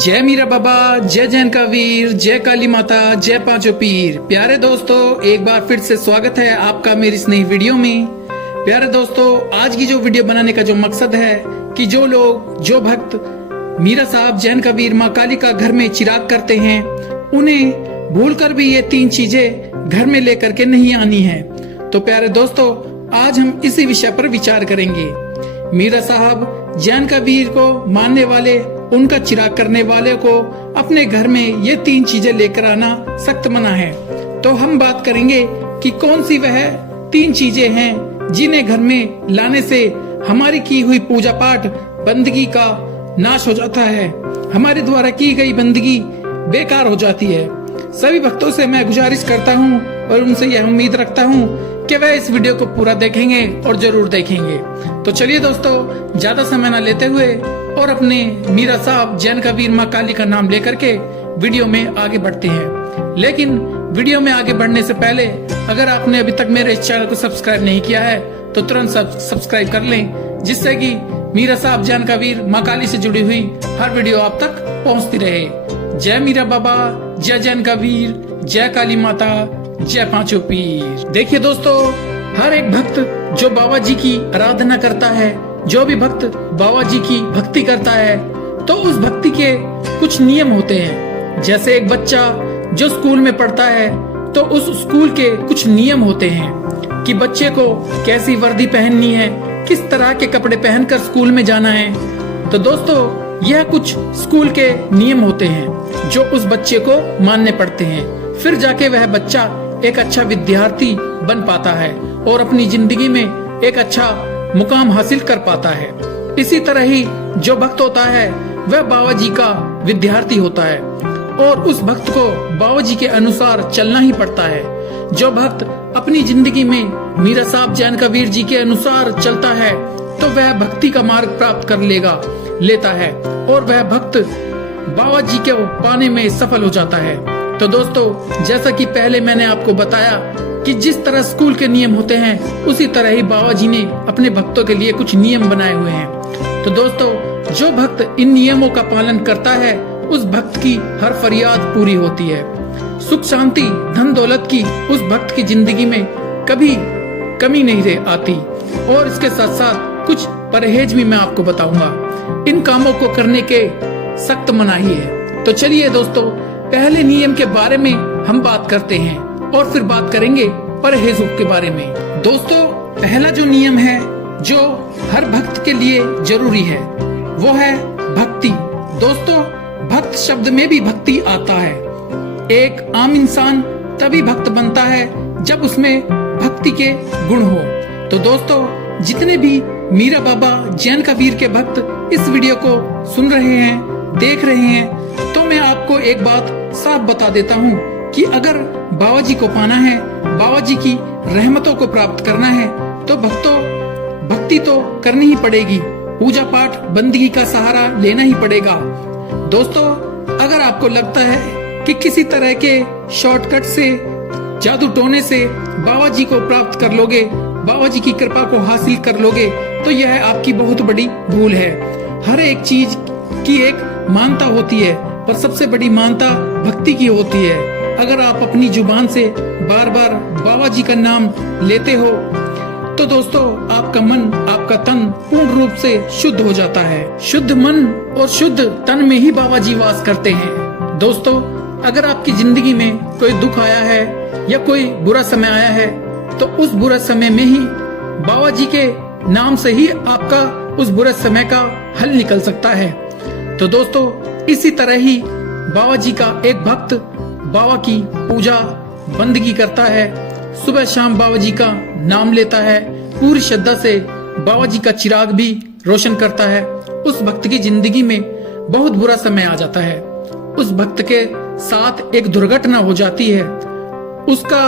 जय मीरा बाबा, जय जैन का वीर, जय काली माता, जय पांचों पीर। प्यारे दोस्तों, एक बार फिर से स्वागत है आपका मेरी इस नई वीडियो में। प्यारे दोस्तों, आज की जो वीडियो बनाने का जो मकसद है कि जो भक्त मीरा साहब जैन का वीर माँ काली का घर में चिराग करते हैं, उन्हें भूलकर भी ये 3 चीजें घर में लेकर के नहीं आनी है। तो प्यारे दोस्तों, आज हम इसी विषय पर विचार करेंगे। मीरा साहब जैन का वीर को मानने वाले, उनका चिराग करने वाले को अपने घर में ये 3 चीजें लेकर आना सख्त मना है। तो हम बात करेंगे कि कौन सी वह 3 चीजें हैं जिन्हें घर में लाने से हमारी की हुई पूजा पाठ बंदगी का नाश हो जाता है, हमारे द्वारा की गई बंदगी बेकार हो जाती है। सभी भक्तों से मैं गुजारिश करता हूँ और उनसे यह उम्मीद रखता हूँ कि वह इस वीडियो को पूरा देखेंगे और जरूर देखेंगे। तो चलिए दोस्तों, ज्यादा समय न लेते हुए और अपने मीरा साहब जैन का वीर माँ काली का नाम लेकर के वीडियो में आगे बढ़ते हैं। लेकिन वीडियो में आगे बढ़ने से पहले अगर आपने अभी तक मेरे इस चैनल को सब्सक्राइब नहीं किया है तो तुरंत सब्सक्राइब कर लें, जिससे कि मीरा साहब जैन का वीर माँ काली से जुड़ी हुई हर वीडियो आप तक पहुँचती रहे। जय मीरा बाबा, जय जैन का वीर, जय काली माता, जय पांचों पीर। देखिए दोस्तों, हर एक भक्त जो बाबा जी की आराधना करता है, जो भी भक्त बाबा जी की भक्ति करता है, तो उस भक्ति के कुछ नियम होते हैं। जैसे एक बच्चा जो स्कूल में पढ़ता है तो उस स्कूल के कुछ नियम होते हैं कि बच्चे को कैसी वर्दी पहननी है, किस तरह के कपड़े पहनकर स्कूल में जाना है। तो दोस्तों, यह कुछ स्कूल के नियम होते हैं जो उस बच्चे को मानने पड़ते हैं। फिर जाके वह बच्चा एक अच्छा विद्यार्थी बन पाता है और अपनी जिंदगी में एक अच्छा मुकाम हासिल कर पाता है। इसी तरह ही जो भक्त होता है वह बाबा जी का विद्यार्थी होता है और उस भक्त को बाबा जी के अनुसार चलना ही पड़ता है। जो भक्त अपनी जिंदगी में मीरा साहब जैन का वीर जी के अनुसार चलता है तो वह भक्ति का मार्ग प्राप्त कर लेता है और वह भक्त बाबा जी को पाने में सफल हो जाता है। तो दोस्तों, जैसा कि पहले मैंने आपको बताया कि जिस तरह स्कूल के नियम होते हैं, उसी तरह ही बाबा जी ने अपने भक्तों के लिए कुछ नियम बनाए हुए हैं। तो दोस्तों, जो भक्त इन नियमों का पालन करता है, उस भक्त की हर फरियाद पूरी होती है। सुख शांति धन दौलत की उस भक्त की जिंदगी में कभी कमी नहीं रह आती। और इसके साथ साथ कुछ परहेज भी मैं आपको बताऊंगा। इन कामों को करने के सख्त मनाही है। तो चलिए दोस्तों, पहले नियम के बारे में हम बात करते हैं और फिर बात करेंगे परहेजों के बारे में। दोस्तों, पहला जो नियम है जो हर भक्त के लिए जरूरी है, वो है भक्ति। दोस्तों, भक्त शब्द में भी भक्ति आता है। एक आम इंसान तभी भक्त बनता है जब उसमें भक्ति के गुण हो। तो दोस्तों, जितने भी मीरा बाबा जैन का वीर के भक्त इस वीडियो को सुन रहे हैं, देख रहे हैं, तो मैं आपको एक बात साफ बता देता हूँ कि अगर बाबा जी को पाना है, बाबा जी की रहमतों को प्राप्त करना है, तो भक्ति तो करनी ही पड़ेगी। पूजा पाठ बंदगी का सहारा लेना ही पड़ेगा। दोस्तों, अगर आपको लगता है कि किसी तरह के शॉर्टकट से, जादू टोने से बाबा जी को प्राप्त कर लोगे, बाबा जी की कृपा को हासिल कर लोगे, तो यह आपकी बहुत बड़ी भूल है। हर एक चीज की एक मानता होती है, पर सबसे बड़ी मानता भक्ति की होती है। अगर आप अपनी जुबान से बार बार बाबा जी का नाम लेते हो तो दोस्तों, आपका मन, आपका तन पूर्ण रूप से शुद्ध हो जाता है। शुद्ध मन और शुद्ध तन में ही बाबा जी वास करते हैं। दोस्तों, अगर आपकी जिंदगी में कोई दुख आया है या कोई बुरा समय आया है, तो उस बुरा समय में ही बाबा जी के नाम से ही आपका उस बुरे समय का हल निकल सकता है। तो दोस्तों, इसी तरह ही बाबा जी का एक भक्त बाबा की पूजा बंदगी करता है, सुबह शाम बाबा जी का नाम लेता है, पूरी श्रद्धा से बाबा जी का चिराग भी रोशन करता है। उस भक्त की जिंदगी में बहुत बुरा समय आ जाता है। उस भक्त के साथ एक दुर्घटना हो जाती है, उसका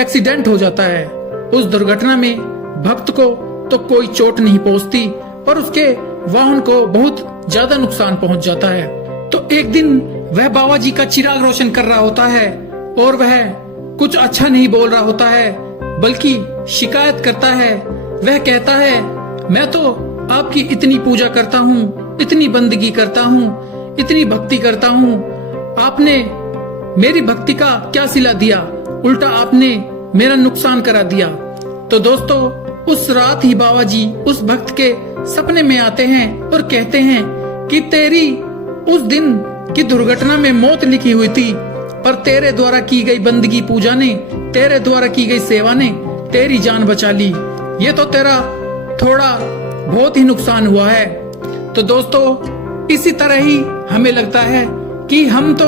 एक्सीडेंट हो जाता है। उस दुर्घटना में भक्त को तो कोई चोट नहीं पहुंचती, पर उसके वाहन को बहुत ज्यादा नुकसान पहुंच जाता है। तो एक दिन वह बाबा जी का चिराग रोशन कर रहा होता है और वह कुछ अच्छा नहीं बोल रहा होता है, बल्कि शिकायत करता है। वह कहता है, मैं तो आपकी इतनी पूजा करता हूँ, इतनी बंदगी करता हूँ, इतनी भक्ति करता हूँ, आपने मेरी भक्ति का क्या सिला दिया, उल्टा आपने मेरा नुकसान करा दिया। तो दोस्तों उस रात ही बाबा जी उस भक्त के सपने में आते हैं और कहते हैं कि तेरी उस दिन की दुर्घटना में मौत लिखी हुई थी, पर तेरे द्वारा की गई बंदगी पूजा ने, तेरे द्वारा की गई सेवा ने तेरी जान बचा ली। ये तो तेरा थोड़ा बहुत ही नुकसान हुआ है। तो दोस्तों इसी तरह ही हमें लगता है कि हम तो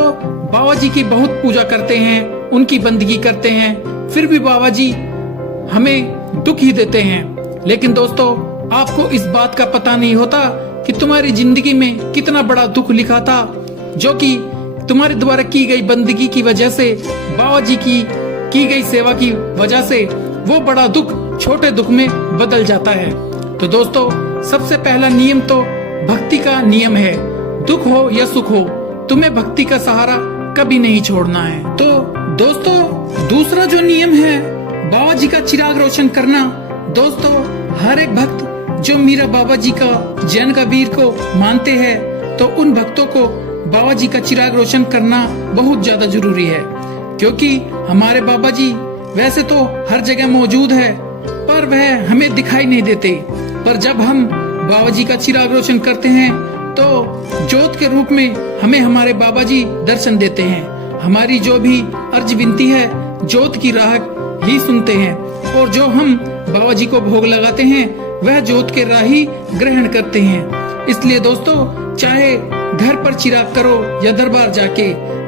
बाबा जी की बहुत पूजा करते हैं, उनकी बंदगी करते हैं, फिर भी बाबा जी हमें दुख ही देते हैं। लेकिन दोस्तों आपको इस बात का पता नहीं होता कि तुम्हारी जिंदगी में कितना बड़ा दुख लिखा था, जो कि तुम्हारे द्वारा की गई बंदगी की वजह से, बाबा जी की गई सेवा की वजह से वो बड़ा दुख छोटे दुख में बदल जाता है। तो दोस्तों सबसे पहला नियम तो भक्ति का नियम है, दुख हो या सुख हो, तुम्हें भक्ति का सहारा कभी नहीं छोड़ना है। तो दोस्तों दूसरा जो नियम है बाबा जी का चिराग रोशन करना। दोस्तों हर एक भक्त जो मीरा बाबा जी का, जैन कबीर को मानते हैं, तो उन भक्तों को बाबा जी का चिराग रोशन करना बहुत ज्यादा जरूरी है, क्योंकि हमारे बाबा जी वैसे तो हर जगह मौजूद है पर वह हमें दिखाई नहीं देते। पर जब हम बाबा जी का चिराग रोशन करते हैं तो ज्योत के रूप में हमें हमारे बाबा जी दर्शन देते हैं। हमारी जो भी अर्ज विनती है ज्योत की राह ही सुनते हैं, और जो हम बाबा जी को भोग लगाते हैं वह ज्योत के राह ही ग्रहण करते हैं। इसलिए दोस्तों चाहे घर पर चिराग करो या दरबार जाके,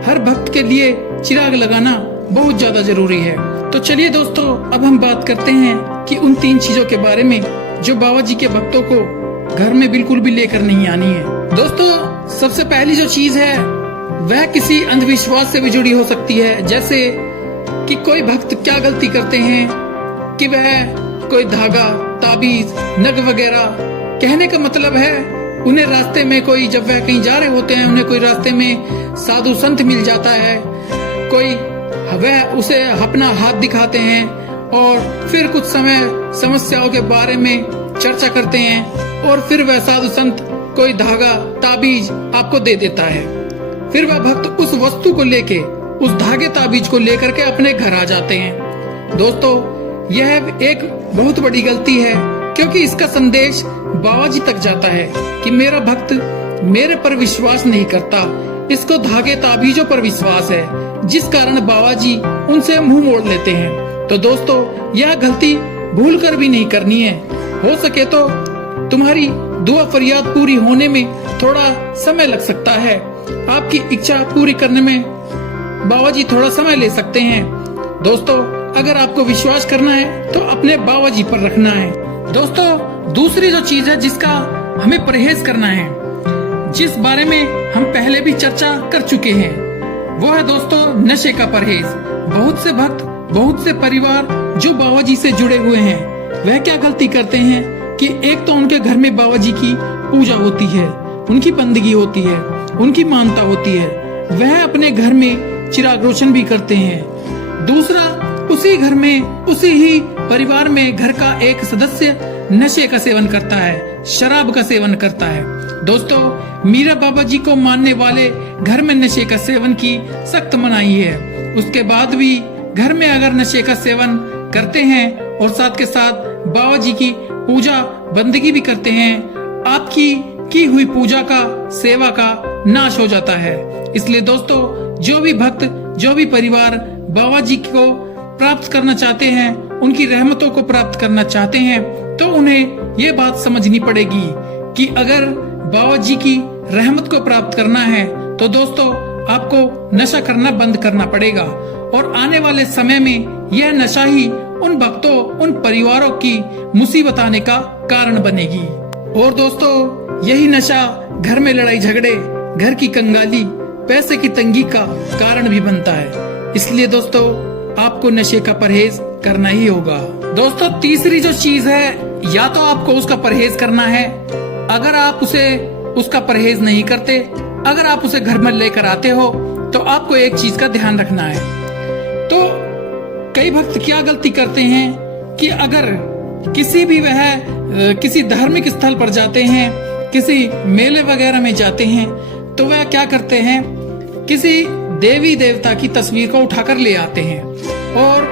हर भक्त के लिए चिराग लगाना बहुत ज्यादा जरूरी है। तो चलिए दोस्तों अब हम बात करते हैं कि उन 3 चीजों के बारे में जो बाबा जी के भक्तों को घर में बिल्कुल भी लेकर नहीं आनी है। दोस्तों सबसे पहली जो चीज है वह किसी अंधविश्वास से भी जुड़ी हो सकती है, जैसे कि कोई भक्त क्या गलती करते हैं कि वह कोई धागा, ताबीज, नग वगैरह, कहने का मतलब है उन्हें रास्ते में कोई, जब वह कहीं जा रहे होते हैं, उन्हें कोई रास्ते में साधु संत मिल जाता है, कोई वह उसे अपना हाथ दिखाते हैं और फिर कुछ समय समस्याओं के बारे में चर्चा करते हैं, और फिर वह साधु संत कोई धागा, ताबीज आपको दे देता है। फिर वह भक्त उस वस्तु को लेके, उस धागे ताबीज को लेकर के अपने घर आ जाते हैं। दोस्तों यह एक बहुत बड़ी गलती है, क्योंकि इसका संदेश बाबा जी तक जाता है कि मेरा भक्त मेरे पर विश्वास नहीं करता, इसको धागे ताबीजों पर विश्वास है, जिस कारण बाबा जी उनसे मुंह मोड़ लेते हैं। तो दोस्तों यह गलती भूल कर भी नहीं करनी है। हो सके तो तुम्हारी दुआ फरियाद पूरी होने में थोड़ा समय लग सकता है, आपकी इच्छा पूरी करने में बाबा जी थोड़ा समय ले सकते हैं। दोस्तों अगर आपको विश्वास करना है तो अपने बाबा जी पर रखना है। दोस्तों दूसरी जो चीज है जिसका हमें परहेज करना है, जिस बारे में हम पहले भी चर्चा कर चुके हैं, वो है दोस्तों नशे का परहेज। बहुत से भक्त, बहुत से परिवार जो बाबा जी से जुड़े हुए हैं, वह क्या गलती करते हैं कि एक तो उनके घर में बाबा जी की पूजा होती है, उनकी बंदगी होती है, उनकी मानता होती है, वह अपने घर में चिराग रोशन भी करते हैं। दूसरा उसी घर में, उसी ही परिवार में घर का एक सदस्य नशे का सेवन करता है, शराब का सेवन करता है। दोस्तों मीरा बाबा जी को मानने वाले घर में नशे का सेवन की सख्त मनाही है। उसके बाद भी घर में अगर नशे का सेवन करते हैं और साथ के साथ बाबा जी की पूजा बंदगी भी करते हैं, आपकी की हुई पूजा का, सेवा का नाश हो जाता है। इसलिए दोस्तों जो भी भक्त, जो भी परिवार बाबा जी को प्राप्त करना चाहते हैं, उनकी रहमतों को प्राप्त करना चाहते हैं, तो उन्हें ये बात समझनी पड़ेगी कि अगर बाबा जी की रहमत को प्राप्त करना है तो दोस्तों आपको नशा करना बंद करना पड़ेगा, और आने वाले समय में यह नशा ही उन भक्तों, उन परिवारों की मुसीबत आने का कारण बनेगी। और दोस्तों यही नशा घर में लड़ाई झगड़े, घर की कंगाली, पैसे की तंगी का कारण भी बनता है। इसलिए दोस्तों आपको नशे का परहेज करना ही होगा। दोस्तों तीसरी जो चीज है, या तो आपको उसका परहेज करना है, अगर आप उसका परहेज नहीं करते, अगर आप उसे घर में लेकर आते हो, तो आपको एक चीज का ध्यान रखना है। तो कई भक्त क्या गलती करते हैं कि अगर किसी भी किसी धार्मिक स्थल पर जाते हैं, किसी मेले वगैरह में जाते हैं, तो तो वह क्या करते हैं, किसी देवी देवता की तस्वीर को उठाकर ले आते हैं और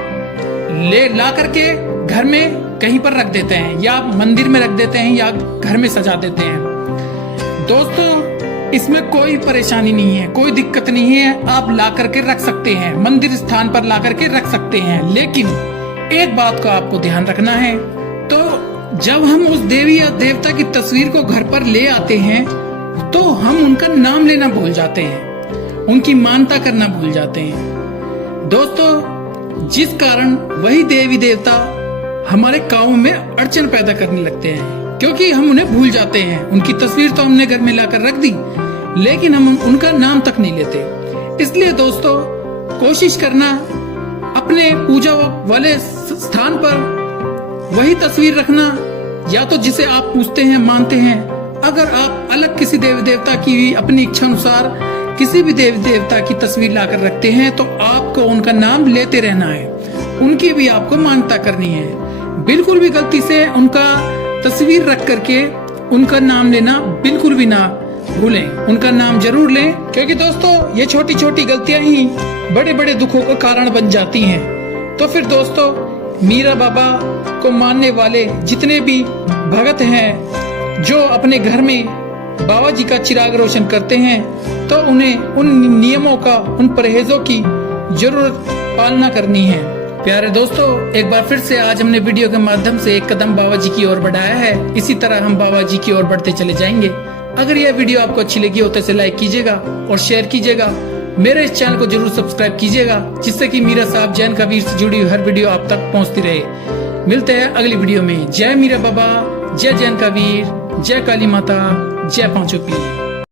ले ला करके घर में कहीं पर रख देते हैं, या मंदिर में रख देते हैं, या घर में सजा देते हैं। दोस्तों, इसमें कोई परेशानी नहीं है, कोई दिक्कत नहीं है, आप ला करके रख सकते हैं, मंदिर स्थान पर ला करके रख सकते हैं। लेकिन एक बात का आपको ध्यान रखना है, तो जब हम उस देवी या देवता की तस्वीर को घर पर ले आते हैं तो हम उनका नाम लेना भूल जाते हैं, उनकी मानता करना भूल जाते हैं। दोस्तों, जिस कारण वही देवी देवता हमारे काम में अड़चन पैदा करने लगते हैं, क्योंकि हम उन्हें भूल जाते हैं। उनकी तस्वीर तो हमने घर में लाकर रख दी, लेकिन हम उनका नाम तक नहीं लेते। इसलिए दोस्तों, कोशिश करना अपने पूजा वाले स्थान पर वही तस्वीर रखना, या तो जिसे आप पूजते हैं, मानते हैं। अगर आप अलग किसी देवी देवता की अपनी इच्छा अनुसार किसी भी देवी देवता की तस्वीर लाकर रखते हैं तो आपको उनका नाम लेते रहना है, उनकी भी आपको मानता करनी है। बिल्कुल भी गलती से उनका तस्वीर रख करके उनका नाम लेना बिल्कुल भी ना भूलें, उनका नाम जरूर लें, क्योंकि दोस्तों ये छोटी छोटी गलतियां ही बड़े बड़े दुखों का कारण बन जाती हैं। तो फिर दोस्तों, मीरा बाबा को मानने वाले जितने भी भगत हैं जो अपने घर में बाबा जी का चिराग रोशन करते हैं, तो उन्हें उन नियमों का, उन परहेजों की जरूर पालना करनी है। प्यारे दोस्तों, एक बार फिर से आज हमने वीडियो के माध्यम से एक कदम बाबा जी की ओर बढ़ाया है। इसी तरह हम बाबा जी की ओर बढ़ते चले जाएंगे। अगर यह वीडियो आपको अच्छी लगी हो तो इसे लाइक कीजिएगा और शेयर कीजिएगा। मेरे इस चैनल को जरूर सब्सक्राइब कीजिएगा, जिससे कि मीरा साहब जैन कबीर से जुड़ी हर वीडियो आप तक पहुंचती रहे। मिलते हैं अगली वीडियो में। जय मीरा बाबा, जय जैन कबीर, जय काली माता, जय पांचों पीर।